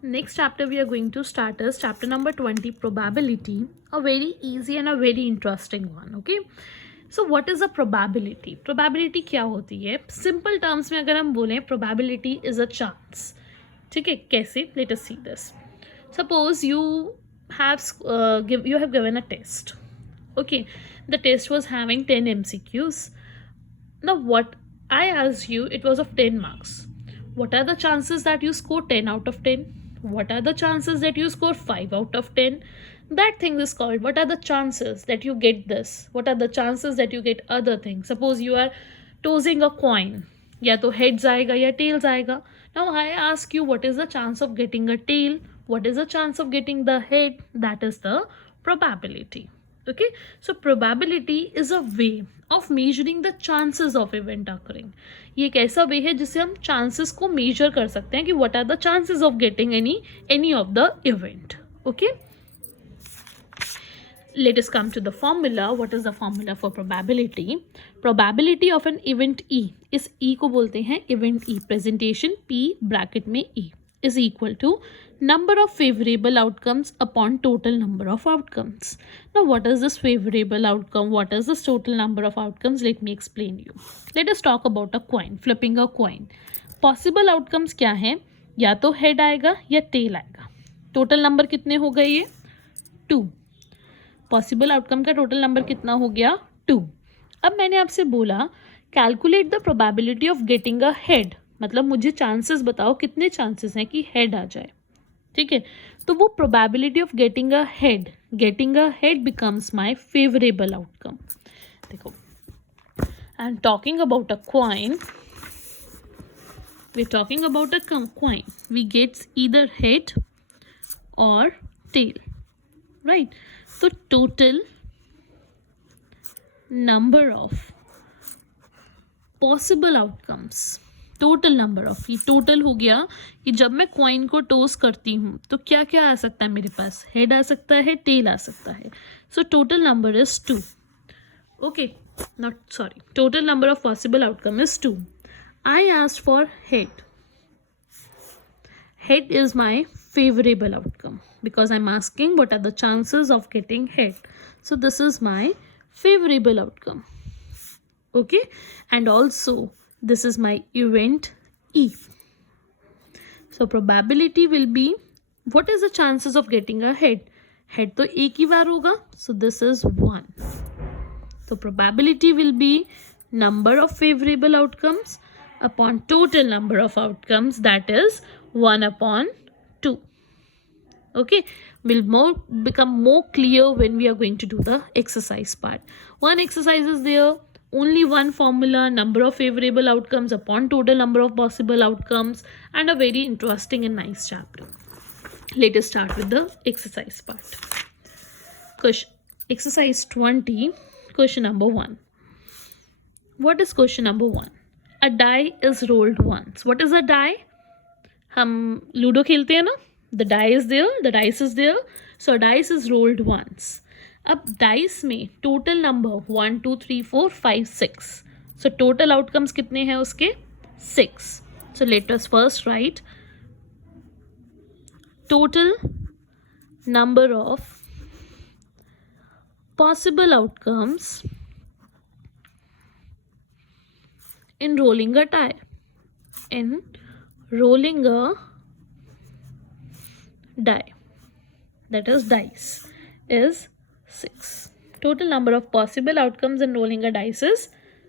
Next chapter we are going to start is chapter number 20, probability, a very easy and a very interesting one. Okay, so what is a probability? Probability क्या होती है? Simple terms में अगर हम बोलें, probability is a chance. ठीक है, कैसे? Let us see this. Suppose you have given a test. Okay, the test was having 10 MCQs. Now what I asked you, it was of 10 marks. What are the chances that you score 10 out of 10? What are the chances that you score 5 out of 10? That thing is called, what are the chances that you get this? What are the chances that you get other things? Suppose you are tossing a coin, या तो heads आएगा या tails आएगा. Now I ask you, what is the chance of getting a tail? What is the chance of getting the head? That is the probability. Okay, so probability is a way of measuring the chances of event occurring. ये एक ऐसा वे है जिससे हम chances को measure कर सकते हैं कि what are the chances of getting any of the event. Okay, let us come to the formula. What is the formula for probability? Probability of an event E, इस E को बोलते हैं event E, presentation P bracket में E is equal to number of favorable outcomes upon total number of outcomes. Now what is this favorable outcome? What is this total number of outcomes? Let me explain you. Let us talk about a coin, flipping a coin. Possible outcomes क्या हैं? या तो head आएगा या tail आएगा. Total number कितने हो गए ये? 2. पॉसिबल आउटकम का टोटल नंबर कितना हो गया? 2. अब मैंने आपसे बोला calculate the probability of getting a head, मतलब मुझे चांसेस बताओ कितने चांसेस हैं कि हेड आ जाए. ठीक है, तो वो probability of getting a head becomes my favourable outcome. देखो, I am talking about a coin. we're talking about a coin. We gets either head or tail, right? So total number of possible outcomes, total number of, ये total हो गया कि जब मैं coin को toss करती हूँ तो क्या क्या आ सकता है मेरे पास? हेड आ सकता है, टेल आ सकता है. So total number is 2. Okay, not sorry, total number of possible outcome is 2. I asked for head. Head is my favorable outcome because I'm asking what are the chances of getting head. So this is my favorable outcome. Okay, and also this is my event E. So probability will be, what is the chances of getting a head? Head तो एक ही बार होगा, so this is 1. So probability will be number of favorable outcomes upon total number of outcomes, that is 1 upon 2. Okay, will become more clear when we are going to do the exercise part. One exercise is there, only one formula, number of favorable outcomes upon total number of possible outcomes, and a very interesting and nice chapter. Let us start with the exercise part. Exercise 20, question number 1. What is question number 1? A die is rolled once. What is a die? हम ludo खेलते हैं ना, the die is there, the dice is there, so dice is rolled once. अब dice में total number 1 2 3 4 5 6, so total outcomes कितने हैं उसके? 6. So let us first write total number of possible outcomes in rolling a die. In rolling a die, that is dice, is 6. Total number of possible outcomes in rolling a dice is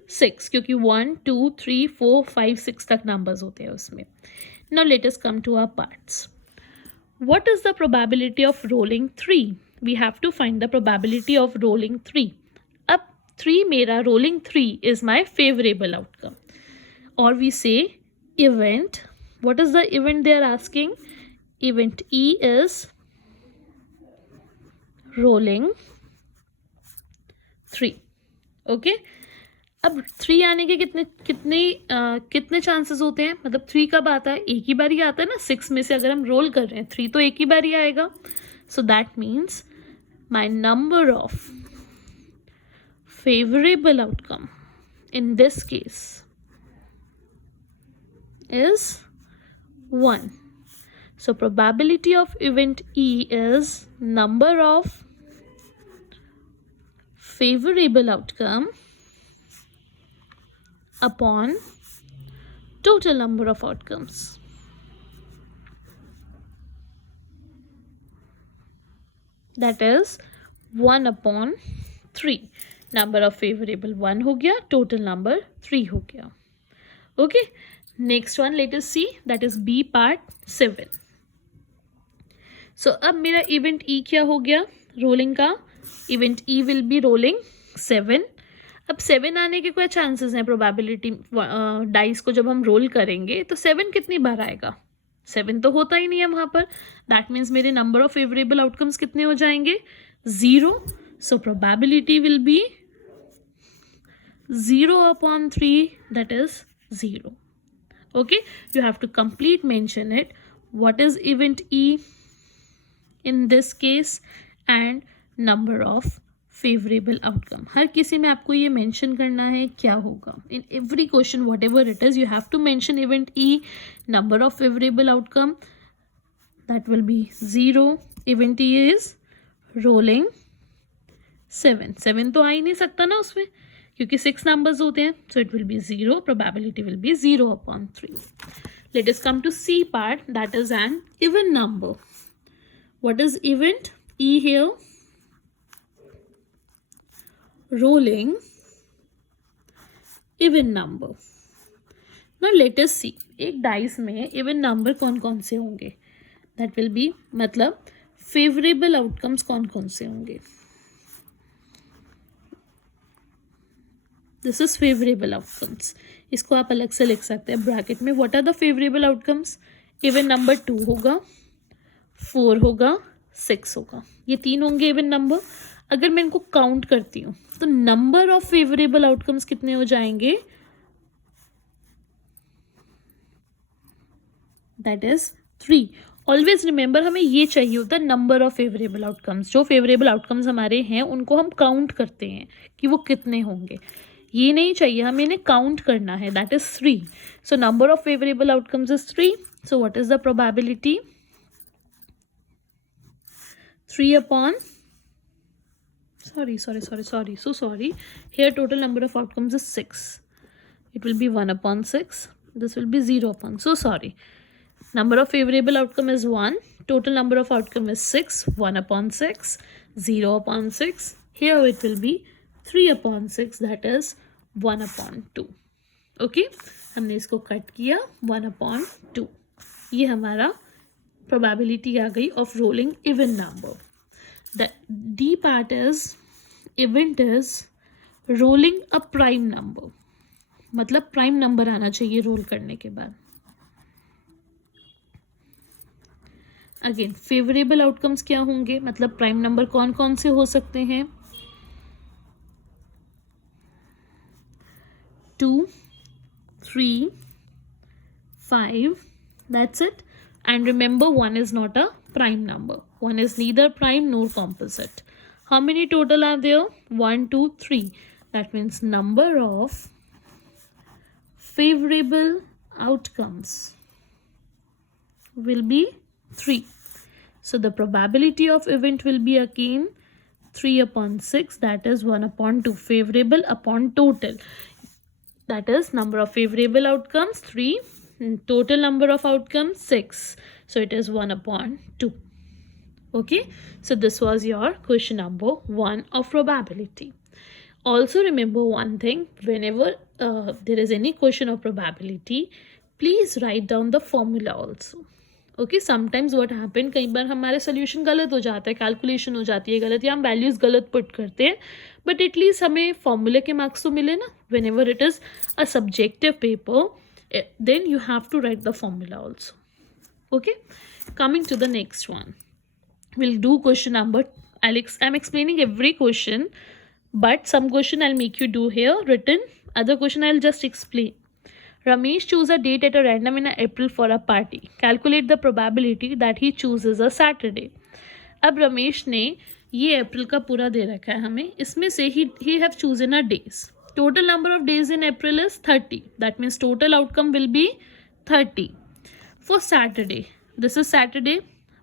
6, क्योंकि 1 2 3 4 5 6 तक numbers होते हैं उसमें. Now let us come to our parts. What is the probability of rolling 3? We have to find the probability of rolling 3. अब 3 मेरा, rolling 3 is my favorable outcome. Or we say event. What is the event they are asking? Event E is rolling 3. Okay, अब 3 आने के कितने chances होते हैं? मतलब 3 कब आता है? एक ही बार ही आता है ना. 6 में से अगर हम रोल कर रहे हैं 3 तो एक ही बार ही आएगा. So that means my number of favourable outcome in this case is 1. So probability of event E is number of favorable outcome upon total number of outcomes. That is 1 upon 3. Number of favorable 1 हो गया, total number 3 हो गया. Okay, next one let us see, that is B part 7. So अब मेरा event E क्या हो गया, rolling का event E will be rolling 7. अब 7 आने के क्या चांसेस हैं, प्रोबेबिलिटी डाइस को जब हम रोल करेंगे तो 7 कितनी बार आएगा, 7 तो होता ही नहीं है वहाँ पर. दैट मीन्स मेरे नंबर ऑफ फेवरेबल आउटकम्स कितने हो जाएंगे, 0. So probability will be 0 upon 3, that is 0. Okay, you have to complete mention it. What is event E in this case and number of favourable outcome. हर किसी में आपको ये mention करना है क्या होगा. In every question whatever it is, you have to mention event E, number of favourable outcome, that will be 0. Event E is rolling 7. 7 तो आ ही नहीं सकता ना उसमें, क्योंकि 6 नंबर्स होते हैं. So it will be 0. Probability will be 0 upon 3. Let us come to see part, that is an even number. What is event E here, rolling even number. Now let us see, एक dice में even number कौन कौन से होंगे. That will be मतलब favorable outcomes कौन कौन से होंगे. This is favorable outcomes. इसको आप अलग से लिख सकते हैं ब्रैकेट में. What are the favorable outcomes? even number 2 होगा, 4 होगा, 6 होगा. ये 3 होंगे even number. अगर मैं इनको काउंट करती हूँ तो नंबर ऑफ फेवरेबल आउटकम्स कितने हो जाएंगे, दैट इज 3. ऑलवेज रिमेंबर, हमें ये चाहिए होता है नंबर ऑफ फेवरेबल आउटकम्स. जो फेवरेबल आउटकम्स हमारे हैं उनको हम काउंट करते हैं कि वो कितने होंगे. ये नहीं चाहिए, हमें इन्हें काउंट करना है, that is 3. So number of favourable outcomes is 3. So what is the probability, 3 upon sorry. Here total number of outcomes is 6. It will be 1 upon 6. This will be 0 upon. So sorry. Number of favorable outcome is 1. Total number of outcome is 6. 1 upon 6. 0 upon 6. Here it will be 3 upon 6. That is 1 upon 2. Okay. हमने इसको cut किया 1 upon 2. ये हमारा probability आ गई of rolling even number. The D part is event is rolling a prime number. मतलब prime number आना चाहिए role करने के बाद. अगेन फेवरेबल आउटकम्स क्या होंगे, मतलब प्राइम नंबर कौन कौन से हो सकते हैं, 2, 3, 5, that's it. And remember, 1 is not a prime number. 1 is neither prime nor composite. How many total are there? 1, 2, 3. That means number of favorable outcomes will be 3. So the probability of event will be again 3 upon 6. That is 1 upon 2. Favorable upon total. That is number of favorable outcomes 3. Total number of outcomes 6. So it is 1 upon 2. Okay, so this was your question number 1 of probability. Also remember one thing, whenever there is any question of probability, please write down the formula also. Okay, sometimes what happen, कई बार हमारे solution गलत हो जाता है, calculation हो जाती है गलत, या हम वैल्यूज गलत पुट करते हैं, बट एटलीस्ट हमें फॉर्मूले के मार्क्स तो मिले ना. whenever it is a subjective paper, then you have to write the formula also. Okay, coming to the next one, we'll do question number. I'm explaining every question, but some question I'll make you do here written, other question I'll just explain. Ramesh choose a date at a random in April for a party. Calculate the probability that he chooses a Saturday. अब रमेश ने ये अप्रैल का पूरा दे रखा है हमें, इसमें से he have chosen a days. Total number of days in April is 30. That means total outcome will be 30. For Saturday, This is Saturday.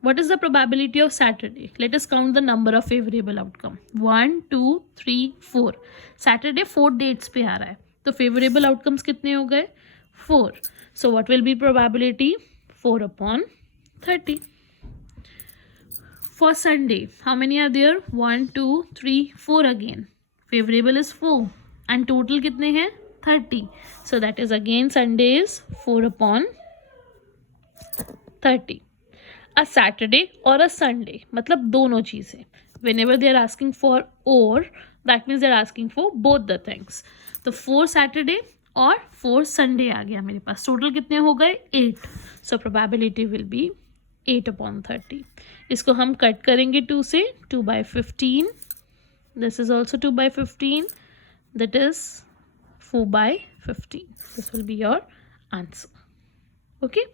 What is the probability of Saturday? Let us count the number of favorable outcome. 1 2 3 4. Saturday 4 dates पे आ रहा है, तो favorable outcomes कितने हो गए? 4. So what will be probability? 4/30. For Sunday, how many are there? 1 2 3 4 again. Favorable is 4 and total कितने हैं? 30. So that is again Sunday is 4/30. A Saturday or a Sunday, मतलब दोनों चीज़ें. Whenever they are asking for or, that means they are asking for both the things. तो 4 Saturday और 4 Sunday आ गया मेरे पास. Total कितने हो गए? 8. So probability will be 8/30. इसको हम कट करेंगे 2 से. 2/15. This is also 2/15. That is 4/15. This will be your answer. Okay.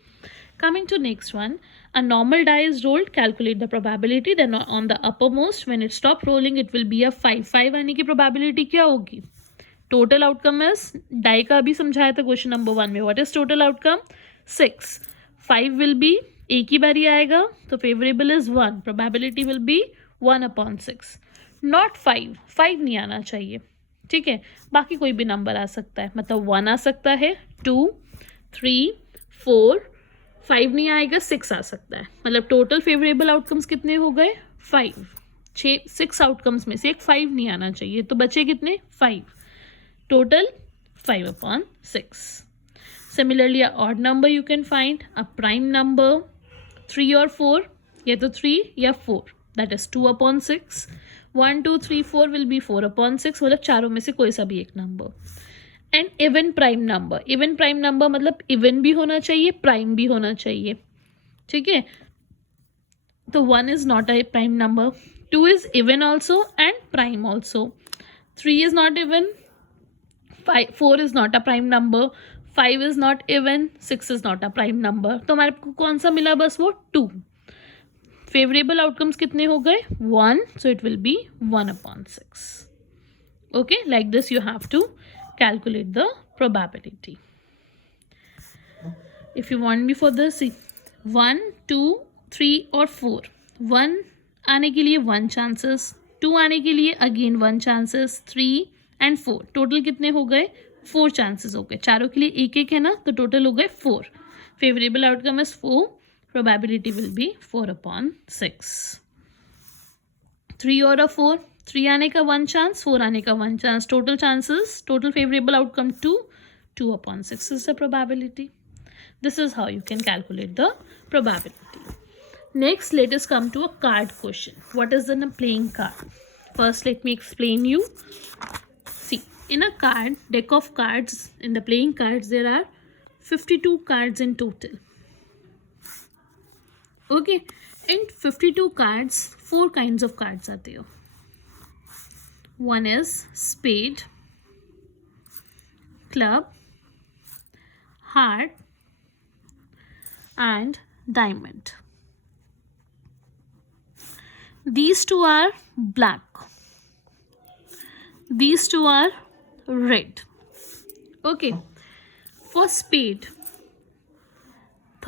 Coming to next one, a normal die is rolled. Calculate the probability. Then on the uppermost, when it stop rolling, it will be a 5. 5 आने की probability क्या होगी? Total outcome is, die का अभी समझाया था question number 1 में. What is total outcome? 6. 5 will be, एक ही बारी आएगा, तो favorable is 1. Probability will be 1/6. Not 5. 5 नहीं आना चाहिए. ठीक है, बाकी कोई भी नंबर आ सकता है, मतलब 1 आ सकता है, 2 3 4. 5 नहीं आएगा, 6 आ सकता है. मतलब टोटल फेवरेबल आउटकम्स कितने हो गए? 5. 6 आउटकम्स में से एक 5 नहीं आना चाहिए, तो बचे कितने? 5. Total 5/6. Similarly a odd number you can find a prime number 3 और 4, या तो 3 या 4, दैट इज 2/6. 1 2 3 4 विल बी 4/6, मतलब चारों में से कोई सा भी एक number. And even prime number. Even prime number मतलब इवन भी होना चाहिए, प्राइम भी होना चाहिए. ठीक है, तो 1 is not a prime number, 2 is even also and prime also, 3 is not even, 4 is not a prime number, 5 is not even, 6 is not a prime number. तो हमारे को कौन सा मिला? बस वो 2. फेवरेबल आउटकम्स कितने हो गए? 1. So it will be 1/6. Okay, like this you have to calculate the probability. If you want me for the 1 2 3 और 4, 1 आने के लिए 1 chances, 2 आने के लिए again 1 chances, 3 and 4. टोटल कितने हो गए? 4 chances हो गए. चारों के लिए एक एक है ना, तो टोटल हो गए 4. Favourable outcome is 4. probability will be 4/6. 3 और 4, 3 आने का 1 चांस, 4 आने का 1 chance, total chances, total favourable outcome 2. 2/6 is the probability. This is how you can calculate the probability. Next, let us come to a card question. What is in a playing card? First, let me explain you. See, in a card, deck of cards, in the playing cards, there are 52 cards in total. Okay, in 52 cards, 4 kinds of cards are there. One is spade, club, heart, and diamond. These two are black. These two are red. Okay. For spade,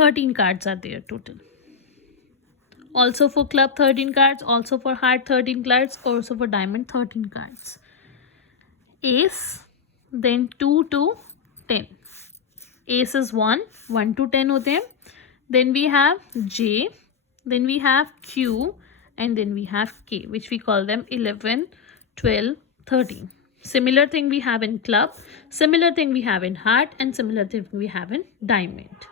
13 cards are there total. Also for club 13 cards, also for heart 13 cards, also for diamond 13 cards. Ace, then 2 to 10. Ace is 1, 1 to 10 होते हैं. Then we have J, then we have Q, and then we have K, which we call them 11, 12, 13. Similar thing we have in club, similar thing we have in heart, and similar thing we have in diamond.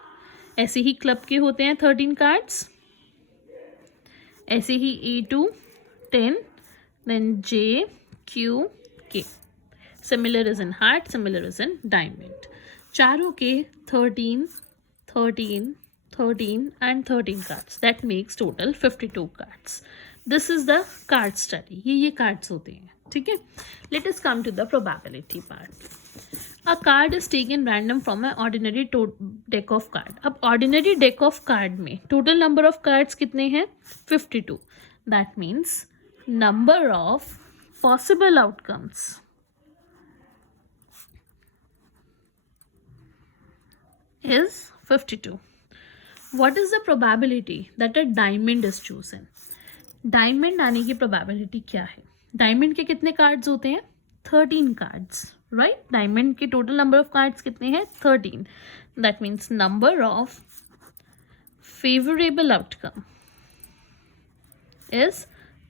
ऐसे ही club के होते हैं 13 cards. ऐसे ही A2 10, then J, Q, K. Similar is in heart, similar is in diamond. चारों के 13, 13, 13 and 13 cards. That makes total 52 cards. This is the card study. ये cards होते हैं. ठीक है. Let us come to the probability part. A card is taken random from an ordinary deck of card. अब ordinary deck of card में total number of cards कितने हैं? 52. That means number of possible outcomes is 52. what is the probability that a diamond is chosen? Diamond आने की probability क्या है? Diamond के कितने कार्ड्स होते हैं? 13 कार्ड्स, राइट? डायमंड के टोटल नंबर ऑफ कार्ड्स कितने हैं? 13. That means number of favourable outcome is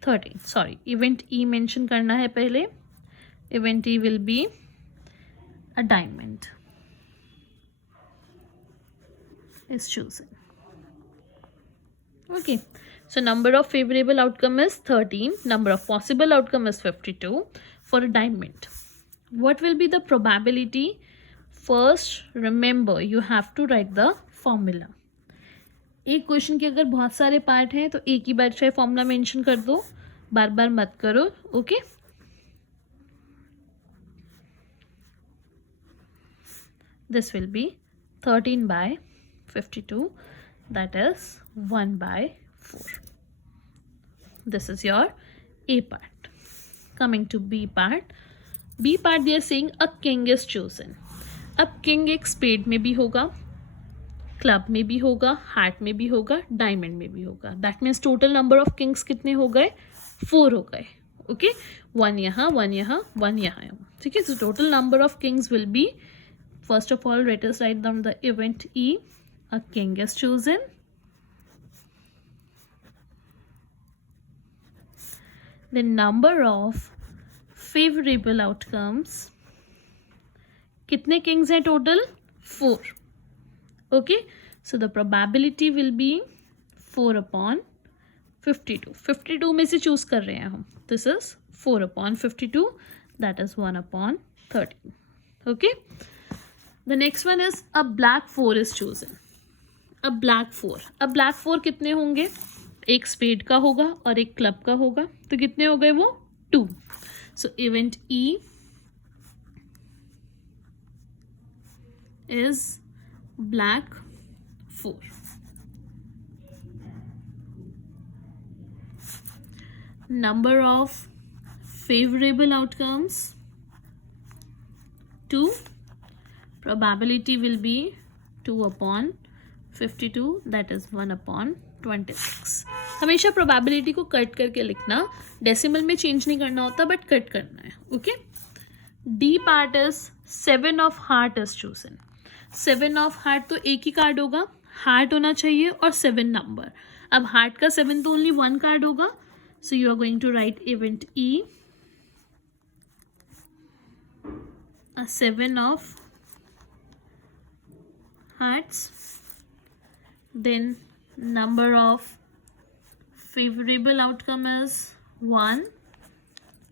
13. Sorry, event E mention करना है पहले. Event E will be a diamond is chosen. Okay, so number of favorable outcome is 13, number of possible outcome is 52 for a diamond. What will be the probability? First remember you have to write the formula. एक question के अगर बहुत सारे part हैं तो एक ही बार चाहे formula mention कर दो, बार बार मत करो. Okay, this will be 13 by 52, that is 1 by 4. This is your A part. Coming to B part. B part they are saying a king is chosen. अब king एक spade में भी होगा, club में भी होगा, heart में भी होगा, diamond में भी होगा. That means total number of kings कितने हो गए? 4 हो गए. Okay, 1 यहाँ, 1 यहाँ, 1 यहाँ. ठीक है, so total number of kings will be, first of all, let us write down the event E. A king is chosen. The number of favorable outcomes. कितने kings हैं total? 4. Okay, so the probability will be 4 upon 52. 52 में से choose कर रहे हैं हम. This is 4 upon 52. That is 1 upon 13. Okay. The next one is a black 4 is chosen. A black 4. अब black 4 कितने होंगे? एक स्पेड का होगा और एक क्लब का होगा, तो कितने हो गए वो? 2. So event E is black 4. Number of favorable outcomes 2. Probability will be 2 upon 52, that is 1 upon 26. हमेशा probability को कट करके लिखना, डेसिमल में चेंज नहीं करना होता, बट कट करना है. Okay, D part is 7 of heart is chosen. 7 of heart तो एक ही कार्ड होगा, हार्ट होना चाहिए और 7 नंबर. अब हार्ट का 7 तो ओनली 1 कार्ड होगा, so you are going to write event E, a 7 of hearts. Then number of favorable outcome is 1.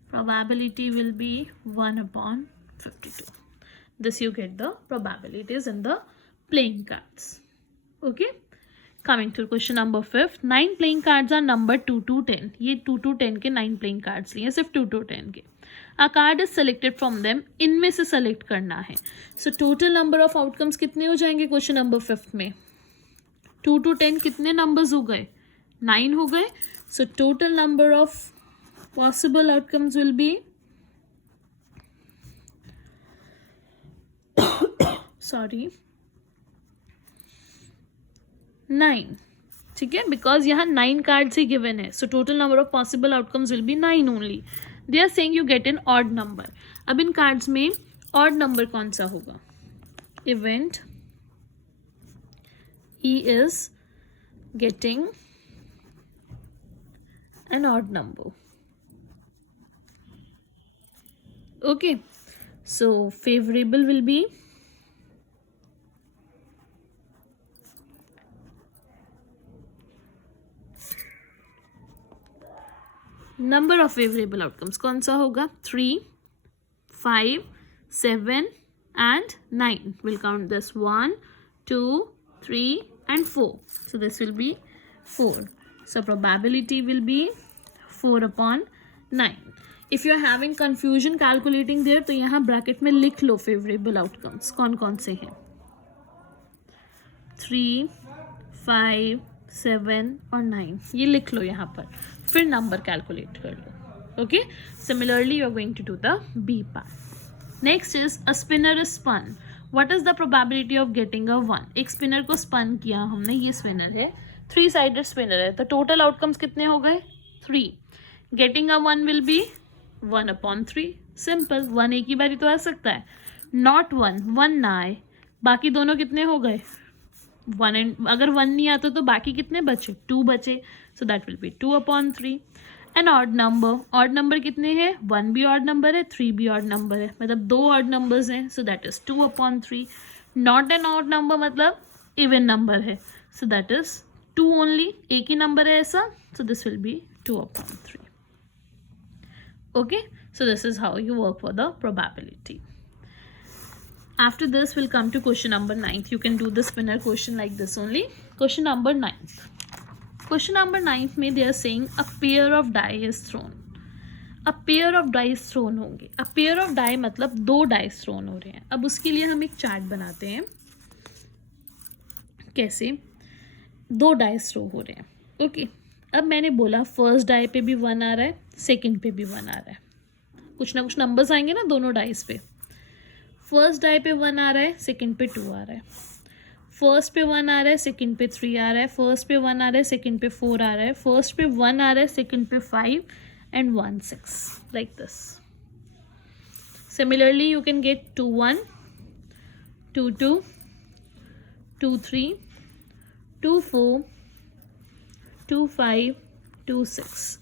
Probability will be 1 upon 52. This you get the probabilities in the playing cards. Okay, coming to question number 5. 9 playing cards are numbered 2 to 10. ये 2 to 10 के 9 playing cards लिए, सिर्फ 2 to 10 के. A card is selected from them. इनमें से select करना है. So total number of outcomes कितने हो जाएंगे क्वेश्चन नंबर 5 में? 2 to 10 कितने numbers हो गए? 9 हो गए. So total number of possible outcomes will be sorry 9. ठीक है, बिकॉज यहाँ 9 कार्ड्स ही गिवन है, so total number of possible outcomes will be 9 only. They are saying you get an odd number. अब इन कार्ड्स में ऑड नंबर कौन सा होगा? Event E is getting an odd number. Okay, so favourable will be number of favourable outcomes कौन सा होगा? 3, 5, 7 and 9. We'll count this 1, 2, 3 and 4. So this will be 4. So probability will be 4 upon 9. If you are having confusion calculating there, तो यहाँ bracket में लिख लो favourable outcomes कौन कौन से हैं. 3, 5, 7 और 9 ये लिख लो यहाँ पर, फिर नंबर कैलकुलेट कर लो. Okay, similarly you are going to do the B part. Next is a spinner is spun. What is the probability of getting a 1? एक स्पिनर को स्पन किया हमने, ये स्पिनर है, 3 साइडेड स्पिनर है, तो टोटल आउटकम्स कितने हो गए? 3. Getting a 1 will be 1/3. Simple, 1 एक ही बारी तो आ सकता है. नॉट 1 ना आए, बाकी दोनों कितने हो गए? 1 एंड अगर 1 नहीं आता तो बाकी कितने बचे? 2 बचे, so that will be 2/3. An odd number कितने हैं? 1 भी ऑड नंबर है, 3 भी ऑड नंबर है, मतलब 2 ऑड नंबर्स हैं, so that is 2/3. Not an odd number मतलब इवन नंबर है, सो दैट इज 2 ओनली, एक ही नंबर है ऐसा, so this will be 2/3. Okay, so this is how you work for the probability. After this we'll come to question number 9. You can do the spinner question like this only. Question number 9. Question number 9 में they are saying a pair of die is thrown. A pair of dice thrown होंगे. A pair of die मतलब 2 dice thrown हो रहे हैं. अब उसके लिए हम एक चार्ट बनाते हैं. कैसे? 2 dice throw हो रहे हैं. Okay. अब मैंने बोला फर्स्ट डाई पे भी 1 आ रहा है, सेकंड पे भी 1 आ रहा है. कुछ ना कुछ नंबर्स आएंगे ना दोनों डाइस पे. फर्स्ट डाई पे 1 आ रहा है, सेकंड पे 2 आ रहा है. फर्स्ट पे 1 आ रहा है, सेकंड पे 3 आ रहा है. फर्स्ट पे 1 आ रहा है, सेकंड पे 4 आ रहा है. फर्स्ट पे 1 आ रहा है, सेकंड पे 5 and 1 6, like this. Similarly you can get 2 1, 2 2, 2 3, 2 4, 2 5, 2 6.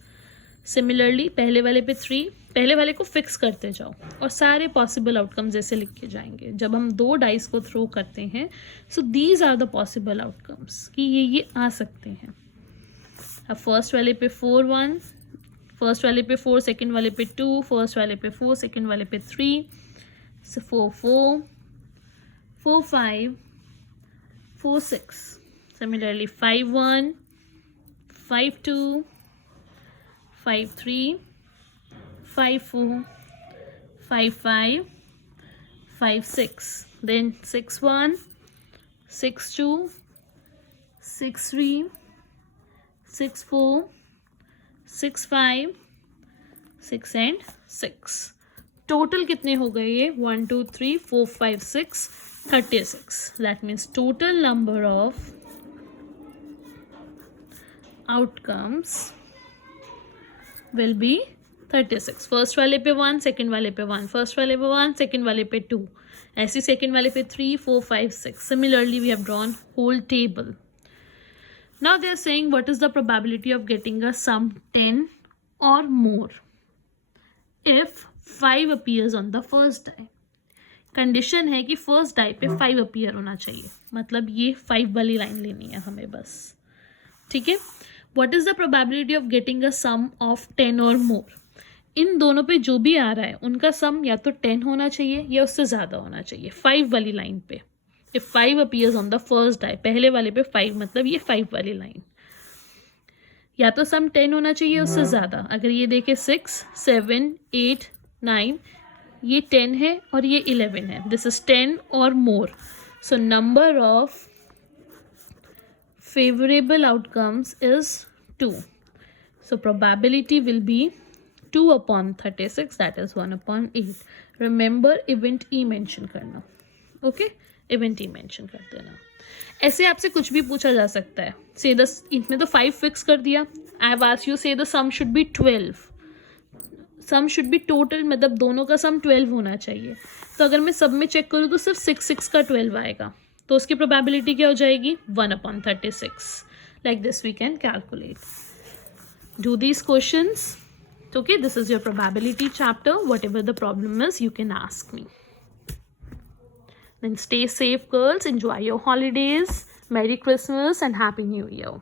Similarly पहले वाले पे 3, पहले वाले को फिक्स करते जाओ और सारे पॉसिबल आउटकम्स ऐसे लिख के जाएंगे. जब हम 2 डाइस को थ्रो करते हैं, so these are the possible outcomes कि ये आ सकते हैं. अब फर्स्ट वाले पे 4 1, फर्स्ट वाले पे 4, सेकंड वाले पे 2, फर्स्ट वाले पे 4, सेकंड वाले पे 3, सो 4 4, 4 5, 4 6. सिमिलरली 5 1, 5 2, 5 3, 5 4, 5 5, 5 6. Then 6 1, 6 2, 6 3, 6 4, 6 5, 6 and 6. टोटल कितने हो गए ये? 1 2 3 4 5 6, 36. That means total number of outcomes will be 36. First वाले पे 1, सेकंड वाले पे 1, फर्स्ट वाले पे 1, सेकंड वाले पे 2, ऐसे सेकंड वाले पे 3 4 5 6. Similarly we have drawn whole table. Now they are saying what is the probability of getting a sum 10 or more if 5 appears on the first die. Condition है कि फर्स्ट डाई पे 5 appear होना चाहिए, मतलब ये 5 वाली लाइन लेनी है हमें बस. ठीक है. What is the probability of getting a sum of 10 or more? इन दोनों पे जो भी आ रहा है उनका सम या तो 10 होना चाहिए या उससे ज़्यादा होना चाहिए 5 वाली लाइन पे. If 5 appears on the first die, पहले वाले पे 5 मतलब ये 5 वाली लाइन, या तो सम 10 होना चाहिए उससे ज़्यादा. अगर ये देखे 6 7 8 9, ये 10 है और ये 11 है. This is 10 or more. So number of favorable outcomes is 2. So probability will be 2/36, that is 1/8. Remember event E mention करना. Okay, event E mention कर देना. ऐसे आपसे कुछ भी पूछा जा सकता है. Say the इसमें तो 5 फिक्स कर दिया. I have asked you say the sum should be 12. Sum should be total, मतलब दोनों का सम 12 होना चाहिए. तो अगर मैं सब में चेक करूँ तो सिर्फ 6 6 का 12 आएगा, तो उसकी प्रोबेबिलिटी क्या हो जाएगी? 1/36. Like this we can calculate. Do these questions. Okay, this is your probability chapter. Whatever the problem is you can ask me. Then stay safe girls, enjoy your holidays. Merry Christmas and Happy New Year.